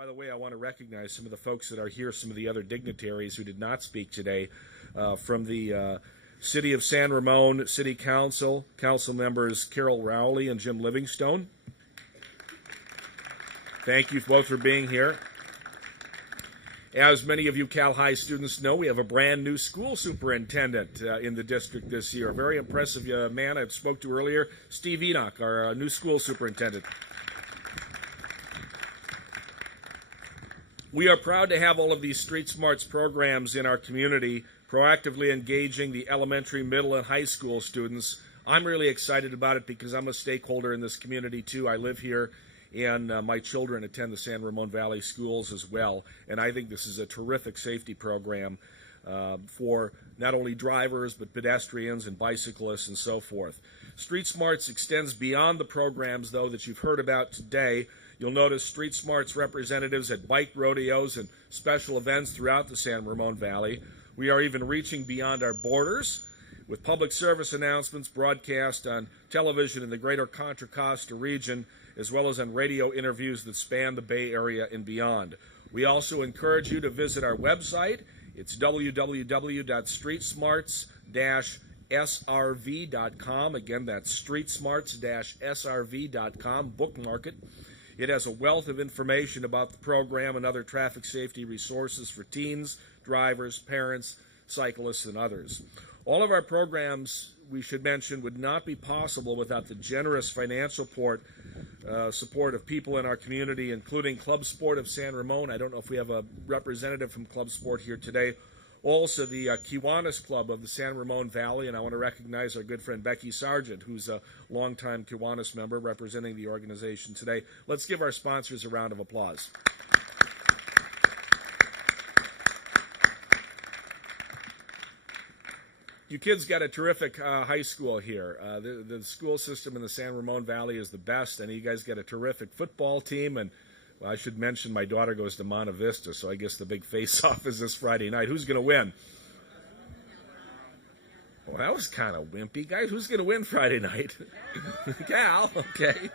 By the way, I want to recognize some of the folks that are here, some of the other dignitaries who did not speak today from the City of San Ramon City Council, Council members Carol Rowley and Jim Livingstone. Thank you both for being here. As many of you Cal High students know, we have a brand new school superintendent in the district this year. A very impressive man I spoke to earlier, Steve Enoch, our new school superintendent. We are proud to have all of these Street Smarts programs in our community, proactively engaging the elementary, middle, and high school students. I'm really excited about it because I'm a stakeholder in this community too. I live here, and my children attend the San Ramon Valley schools as well. And I think this is a terrific safety program for not only drivers, but pedestrians and bicyclists and so forth. Street Smarts extends beyond the programs, though, that you've heard about today. You'll notice Street Smarts representatives at bike rodeos and special events throughout the San Ramon Valley. We are even reaching beyond our borders with public service announcements broadcast on television in the greater Contra Costa region, as well as on radio interviews that span the Bay Area and beyond. We also encourage you to visit our website. It's www.streetsmarts-srv.com. Again, that's streetsmarts-srv.com. Bookmark it. It has a wealth of information about the program and other traffic safety resources for teens, drivers, parents, cyclists, and others. All of our programs, we should mention, would not be possible without the generous financial support of people in our community, including Club Sport of San Ramon. I don't know if we have a representative from Club Sport here today. Also, the Kiwanis Club of the San Ramon Valley, and I want to recognize our good friend Becky Sargent, who's a longtime Kiwanis member representing the organization today. Let's give our sponsors a round of applause. You kids got a terrific high school here. The school system in the San Ramon Valley is the best, and you guys got a terrific football team. And well, I should mention my daughter goes to Monte Vista, so I guess the big face-off is this Friday night. Who's going to win? Well, that was kind of wimpy. Guys, who's going to win Friday night? Cal, okay.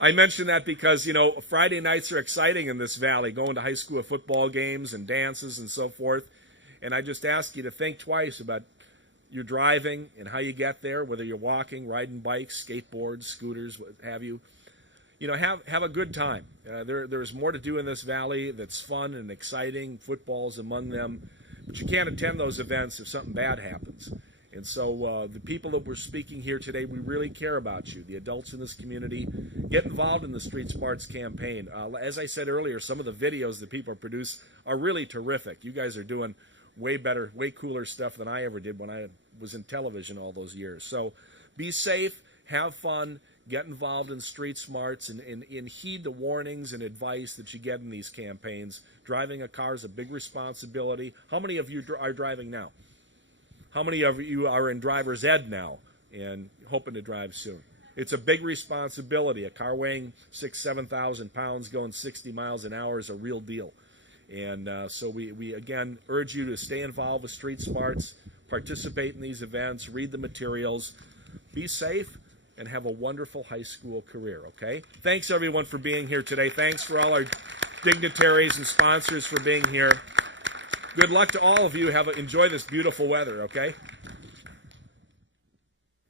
I mention that because, you know, Friday nights are exciting in this valley, going to high school football games and dances and so forth. And I just ask you to think twice about your driving and how you get there, whether you're walking, riding bikes, skateboards, scooters, what have you. You know, have a good time. There's more to do in this valley that's fun and exciting. Football's among them. But you can't attend those events if something bad happens. And so the people that we're speaking here today, we really care about you, the adults in this community. Get involved in the Street Smarts campaign. As I said earlier, some of the videos that people produce are really terrific. You guys are doing way better, way cooler stuff than I ever did when I was in television all those years. So be safe, have fun, get involved in Street Smarts, and heed the warnings and advice that you get in these campaigns. Driving a car is a big responsibility. How many of you are driving now? How many of you are in driver's ed now and hoping to drive soon? It's a big responsibility. A car weighing 6,000 to 7,000 pounds going 60 miles an hour is a real deal. And so we again urge you to stay involved with Street Smarts, participate in these events, read the materials, be safe, and have a wonderful high school career, okay? Thanks, everyone, for being here today. Thanks for all our dignitaries and sponsors for being here. Good luck to all of you. Enjoy this beautiful weather, okay?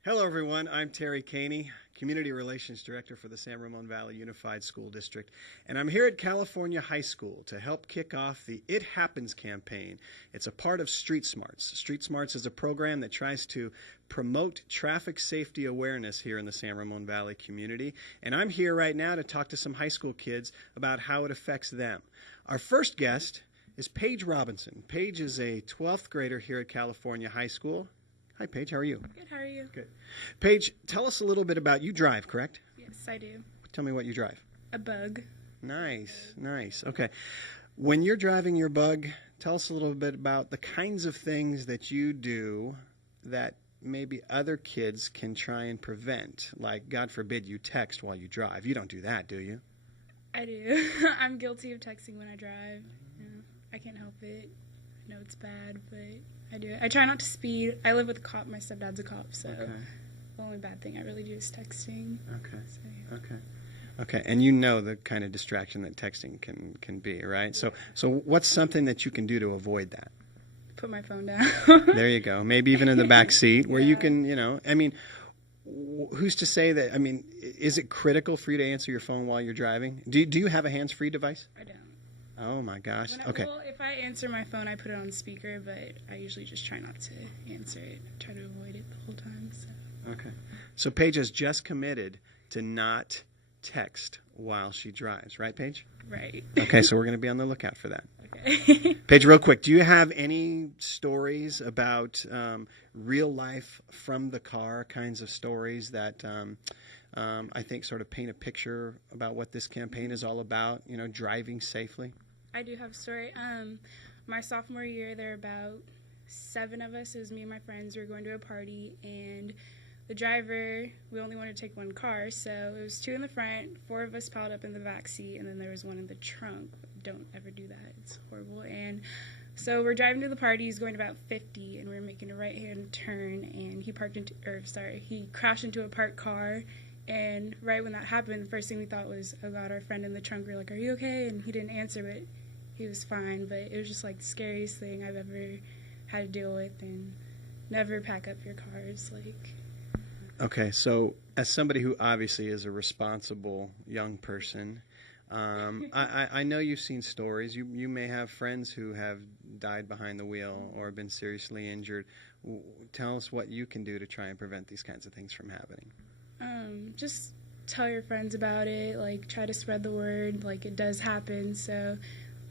Hello, everyone. I'm Terry Caney, Community Relations Director for the San Ramon Valley Unified School District, and I'm here at California High School to help kick off the It Happens campaign. It's a part of Street Smarts. Street Smarts is a program that tries to promote traffic safety awareness here in the San Ramon Valley community, and I'm here right now to talk to some high school kids about how it affects them. Our first guest is Paige Robinson. Paige is a 12th grader here at California High School. Hi, Paige. How are you? Good. How are you? Good. Paige, tell us a little bit about, you drive, correct? Yes, I do. Tell me what you drive. A bug. Nice, nice. Okay. When you're driving your bug, tell us a little bit about the kinds of things that you do that maybe other kids can try and prevent. Like, God forbid, you text while you drive. You don't do that, do you? I do. I'm guilty of texting when I drive. Yeah, I can't help it. I know it's bad, but I do it. I try not to speed. I live with a cop. My stepdad's a cop, so okay. The only bad thing I really do is texting. Okay. So, yeah. Okay. Okay, and you know the kind of distraction that texting can be, right? So what's something that you can do to avoid that? Put my phone down. There you go. Maybe even in the back seat where you Yeah. can, I mean, who's to say that, I mean, is it critical for you to answer your phone while you're driving? Do you have a hands-free device? I don't. Oh my gosh. When Okay. Well, if I answer my phone, I put it on speaker, but I usually just try not to answer it. I try to avoid it the whole time. So. Okay. So Paige has just committed to not text while she drives, right, Paige? Right. Okay, so we're going to be on the lookout for that. Okay. Paige, real quick, do you have any stories about real life from the car kinds of stories that I think sort of paint a picture about what this campaign is all about, driving safely? I do have a story. My sophomore year, there were about 7 of us. It was me and my friends. We were going to a party, and the driver, we only wanted to take one car, so it was 2 in the front, 4 of us piled up in the back seat, and then there was 1 in the trunk. Don't ever do that. It's horrible. And so we're driving to the party. He's going about 50, and we're making a right-hand turn, and he crashed into a parked car. And right when that happened, the first thing we thought was, oh God, our friend in the trunk. We were like, are you okay? And he didn't answer, but he was fine. But it was just like the scariest thing I've ever had to deal with. And never pack up your cars. Okay, so as somebody who obviously is a responsible young person, I know you've seen stories. You may have friends who have died behind the wheel or been seriously injured. Tell us what you can do to try and prevent these kinds of things from happening. Just tell your friends about it, try to spread the word, it does happen. So,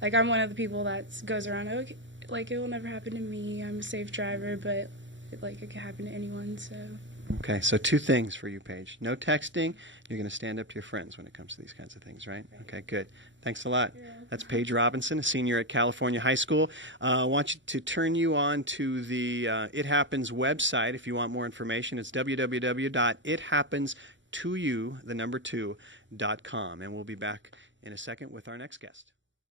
I'm one of the people that goes around, okay, it will never happen to me, I'm a safe driver, but, it can happen to anyone, so. Okay, so 2 things for you, Paige. No texting. You're going to stand up to your friends when it comes to these kinds of things, right? Okay, good. Thanks a lot. Yeah. That's Paige Robinson, a senior at California High School. I want to turn you on to the It Happens website if you want more information. It's www.ithappens2u2.com. And we'll be back in a second with our next guest.